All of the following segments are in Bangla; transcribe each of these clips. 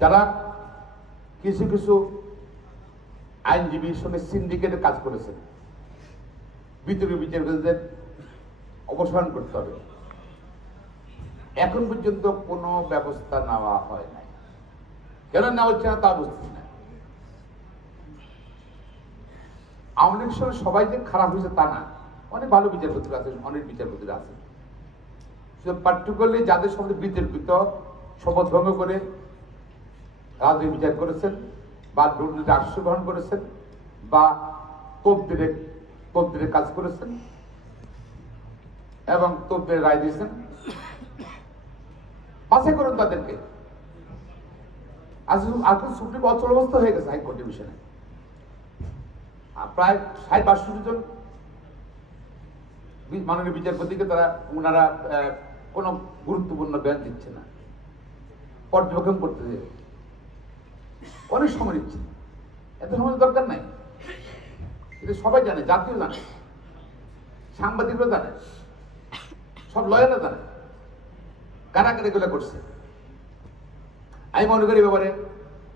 যারা কিছু কিছু আইনজীবীর সঙ্গে সিন্ডিকেটে কাজ করেছেন বিতর্ক বিচারপতিদের অপসারণ করতে হবে। এখন পর্যন্ত কোনো ব্যবস্থা নেওয়া হয় নাই। কেন নেওয়া হচ্ছে না তা বুঝতেছি না। আওয়ামী সঙ্গে সবাই যে খারাপ হয়েছে তা না। অনেক ভালো বিচারপতিরা আছেন অনেক বিচারপতিরা শুধু পার্টিকুলারলি যাদের সঙ্গে বিতর্কিত, শপথ ভঙ্গ করে রাজনীতি বিচার করেছেন, বা দুর্নীতি আশ্রয় করেছেন, বা তবদিরে কাজ করেছেন, এবং তবদিরে রায় দিয়েছেন। বাছাই করুন তাদেরকে। এখন সুপ্রিম অচল অবস্থা হয়ে গেছে বিষয়ে আর প্রায় ষাট বাষট্টি জন মাননীয় বিচারপতিকে তারা ওনারা কোনো গুরুত্বপূর্ণ জ্ঞান দিচ্ছে না। পর্যবেক্ষণ করতে অনেক সময় নিচ্ছে। এত সময় দরকার নাই। এটা সবাই জানে জাতীয় জানে সাংবাদিকরা জানে, সব লয়াররা জানে, কারা কারা এগুলো করছে। আমি মনে করি ব্যাপারে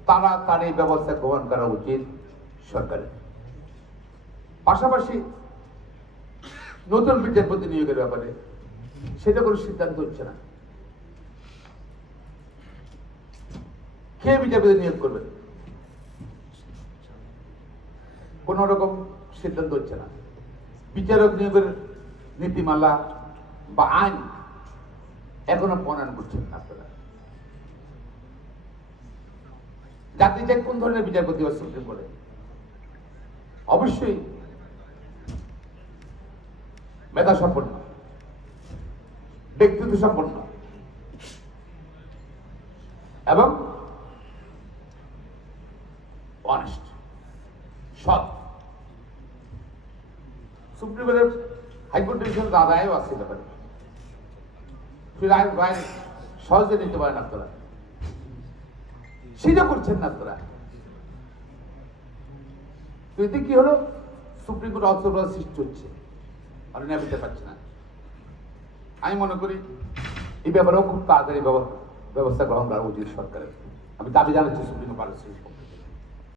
তাড়াতাড়ি ব্যবস্থা গ্রহণ করা উচিত সরকারের। পাশাপাশি নতুন বিচারপতি নিয়োগের ব্যাপারে সেটা কোনো সিদ্ধান্ত হচ্ছে না। কে বিচারপতি নিয়োগ করবেন কোন রকম সিদ্ধান্ত হচ্ছে না। বিচারক নিয়োগের নীতিমালা বা আইন এখনও প্রণয়ন করছেন না আপনারা। জাতি চাই কোন ধরনের বিচারপতি সুপ্রিম কোর্টে? অবশ্যই মেধা সম্পন্ন, ব্যক্তিত্ব সম্পন্ন। এবং সৎ। সুপ্রিম কোর্টের হাইকোর্ট ডিভিশনের আদায়ও আছে ব্যাপারে। রায় রায় সহজে নিতে পারেন আপনারা। সেটা করছেন না আপনারা। তো এতে কি হলো? সুপ্রিম কোর্ট অস্ত্র সৃষ্টি হচ্ছে আর দিতে পারছে না। আমি মনে করি এই ব্যাপারেও খুব তাড়াতাড়ি ব্যব- ব্যবস্থা গ্রহণ করা উচিত সরকারের। আমি দাবি জানাচ্ছি সুপ্রিম কোর্ট